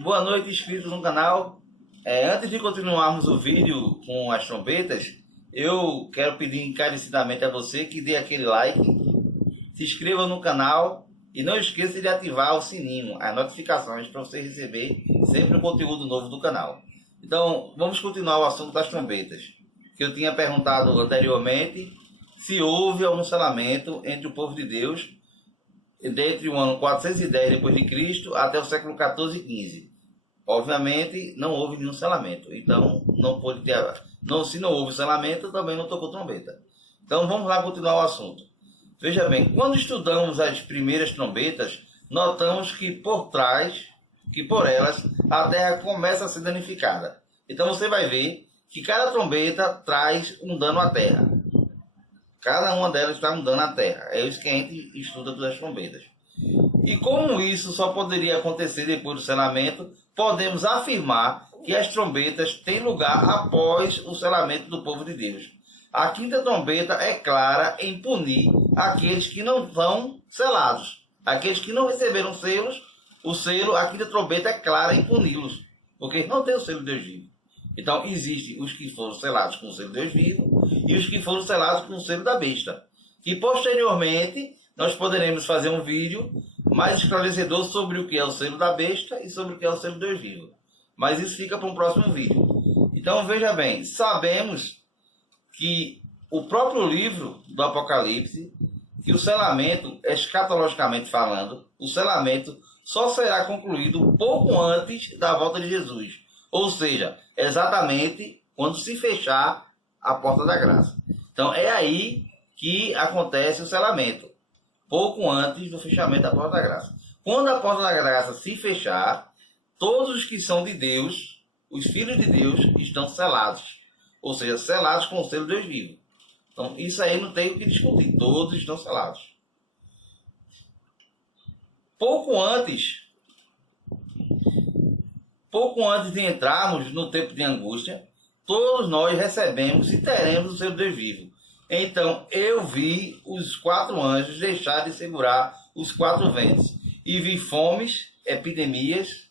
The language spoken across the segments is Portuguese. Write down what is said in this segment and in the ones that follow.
Boa noite, inscritos no canal. Antes de continuarmos o vídeo com as trombetas, eu quero pedir encarecidamente a você que dê aquele like, se inscreva no canal e não esqueça de ativar o sininho, as notificações, para você receber sempre o conteúdo novo do canal. Então, vamos continuar o assunto das trombetas, que eu tinha perguntado anteriormente se houve algum selamento entre o povo de Deus dentre o ano 410 depois de Cristo até o século 14 e 15. Obviamente não houve nenhum selamento, então não pode ter, se não houve selamento, também não tocou trombeta. Então vamos lá continuar o assunto. Veja bem, quando estudamos as primeiras trombetas, notamos que por elas a terra começa a ser danificada. Então você vai ver que cada trombeta traz um dano à terra. Cada uma delas está um dano à terra. É isso que a gente estuda das trombetas. E como isso só poderia acontecer depois do selamento, podemos afirmar que as trombetas têm lugar após o selamento do povo de Deus. A quinta trombeta é clara em punir aqueles que não são selados. Aqueles que não receberam selos, a quinta trombeta é clara em puni-los, porque não tem o selo de Deus vivo. Então, existem os que foram selados com o selo de Deus vivo e os que foram selados com o selo da besta. E, posteriormente, nós poderemos fazer um vídeo mais esclarecedor sobre o que é o selo da besta e sobre o que é o selo de Deus vivo. Mas isso fica para um próximo vídeo. Então, veja bem, sabemos que o próprio livro do Apocalipse, que o selamento, escatologicamente falando, o selamento só será concluído pouco antes da volta de Jesus. Ou seja, exatamente quando se fechar a porta da graça. Então é aí que acontece o selamento, pouco antes do fechamento da porta da graça. Quando a porta da graça se fechar, todos os que são de Deus, os filhos de Deus, estão selados. Ou seja, selados com o selo de Deus vivo. Então isso aí não tem o que discutir, todos estão selados. Pouco antes de entrarmos no tempo de angústia, todos nós recebemos e teremos o selo de Deus vivo. Então eu vi os 4 anjos deixar de segurar os 4 ventos, e vi fomes, epidemias,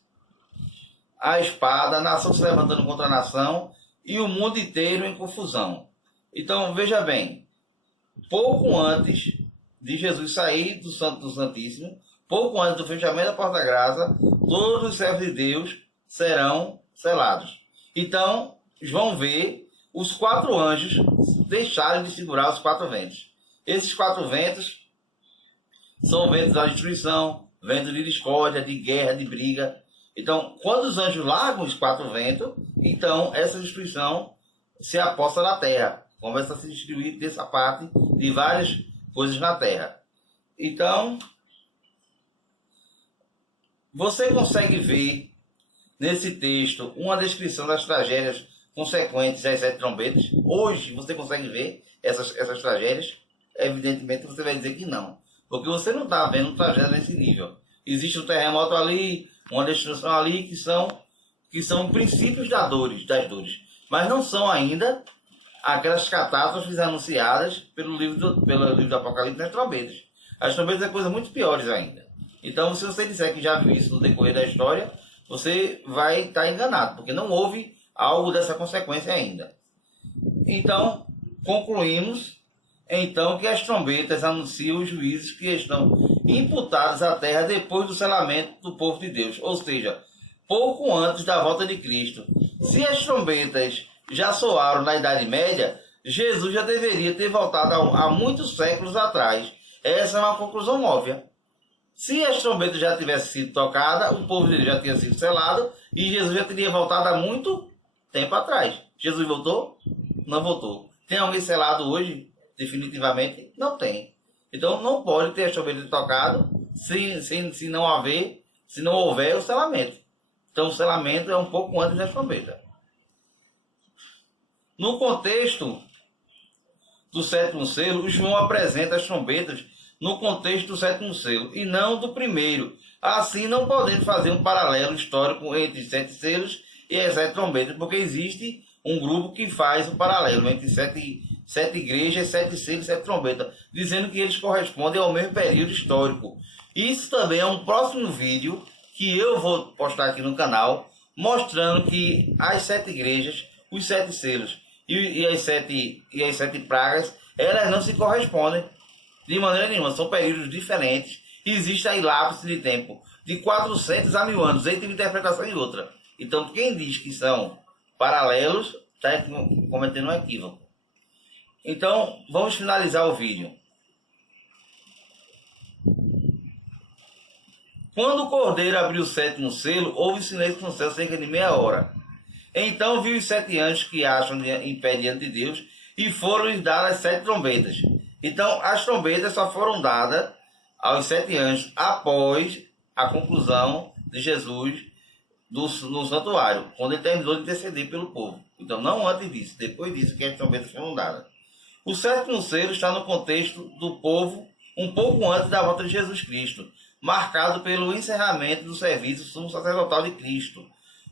a espada, a nação se levantando contra a nação, e o mundo inteiro em confusão. Então veja bem, pouco antes de Jesus sair do Santo do Santíssimo, pouco antes do fechamento da porta da graça, todos os servos de Deus serão selados. Então vão ver os 4 anjos deixarem de segurar os 4 ventos. Esses 4 ventos são ventos da destruição, ventos de discórdia, de guerra, de briga. Então, quando os anjos largam os 4 ventos, então essa destruição se aposta na terra, começa a se distribuir dessa parte de várias coisas na terra. Então, você consegue ver nesse texto uma descrição das tragédias consequentes às 7 trombetas. Hoje você consegue ver essas tragédias? Evidentemente você vai dizer que não, porque você não está vendo tragédia nesse nível. Existe um terremoto ali, uma destruição ali, que são princípios das dores, mas não são ainda aquelas catástrofes anunciadas pelo livro do Apocalipse nas trombetas. As trombetas é coisa muito piores ainda. Então, se você disser que já viu isso no decorrer da história, você vai estar enganado, porque não houve algo dessa consequência ainda. Então, concluímos então que as trombetas anunciam os juízos que estão imputados à terra depois do selamento do povo de Deus, ou seja, pouco antes da volta de Cristo. Se as trombetas já soaram na Idade Média, Jesus já deveria ter voltado há muitos séculos atrás. Essa é uma conclusão óbvia. Se as trombetas já tivessem sido tocadas, o povo dele já tinha sido selado e Jesus já teria voltado há muito tempo atrás. Jesus voltou? Não voltou. Tem alguém selado hoje? Definitivamente não tem. Então não pode ter as trombetas tocado se não houver o selamento. Então o selamento é um pouco antes das trombetas. No contexto do 7º selo, João apresenta as trombetas no contexto do 7º selo e não do primeiro. Assim, não podemos fazer um paralelo histórico entre 7 selos e as 7 trombetas, porque existe um grupo que faz o paralelo entre 7 igrejas, 7 selos e 7 trombetas, dizendo que eles correspondem ao mesmo período histórico. Isso também é um próximo vídeo que eu vou postar aqui no canal, mostrando que as 7 igrejas, os 7 selos e as sete pragas, elas não se correspondem de maneira nenhuma, são períodos diferentes. Existe aí lapso de tempo de 400 a 1000 anos entre uma interpretação e outra. Então, quem diz que são paralelos está cometendo um equívoco. Então, vamos finalizar o vídeo. Quando o cordeiro abriu o 7º selo, houve silêncio no céu cerca de meia hora. Então viu os 7 anjos que acham em pé diante de Deus, e foram-lhes dadas as 7 trombetas. Então, as trombetas só foram dadas aos 7 anjos após a conclusão de Jesus no santuário, quando ele terminou de interceder pelo povo. Então, não antes disso, depois disso que as trombetas foram dadas. O 7º selo está no contexto do povo um pouco antes da volta de Jesus Cristo, marcado pelo encerramento do serviço sumo sacerdotal de Cristo,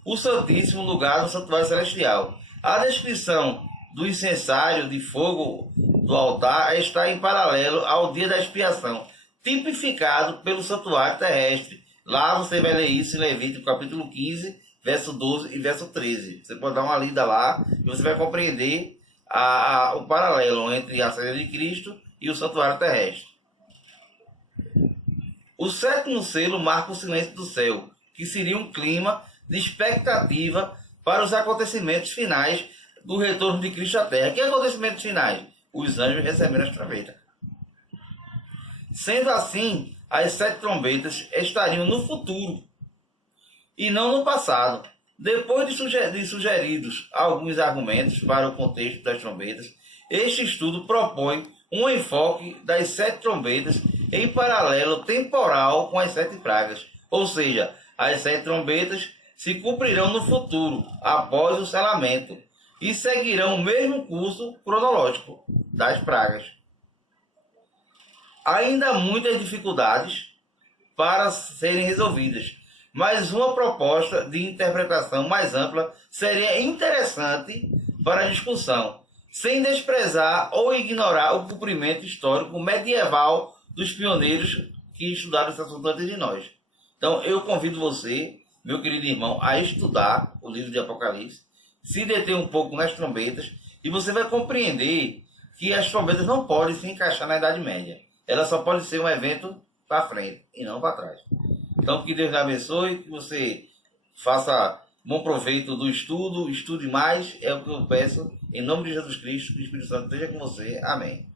o santíssimo lugar do santuário celestial. A descrição do incensário de fogo do altar está em paralelo ao dia da expiação, tipificado pelo santuário terrestre. Lá você vai ler isso em Levítico capítulo 15, verso 12 e verso 13. Você pode dar uma lida lá e você vai compreender o paralelo entre a saída de Cristo e o santuário terrestre. O 7º selo marca o silêncio do céu, que seria um clima de expectativa para os acontecimentos finais do retorno de Cristo à Terra. Que acontecimentos finais? Os anjos receberam as trombetas. Sendo assim, as 7 trombetas estariam no futuro e não no passado. Depois de sugeridos alguns argumentos para o contexto das trombetas, este estudo propõe um enfoque das 7 trombetas em paralelo temporal com as 7 pragas. Ou seja, as 7 trombetas se cumprirão no futuro, após o selamento, e seguirão o mesmo curso cronológico das pragas. Ainda há muitas dificuldades para serem resolvidas, mas uma proposta de interpretação mais ampla seria interessante para a discussão, sem desprezar ou ignorar o cumprimento histórico medieval dos pioneiros que estudaram esse assunto antes de nós. Então, eu convido você, meu querido irmão, a estudar o livro de Apocalipse, se deter um pouco nas trombetas, e você vai compreender que as trombetas não podem se encaixar na Idade Média. Elas só podem ser um evento para frente e não para trás. Então, que Deus lhe abençoe, que você faça bom proveito do estudo, estude mais, é o que eu peço, em nome de Jesus Cristo, que o Espírito Santo esteja com você. Amém.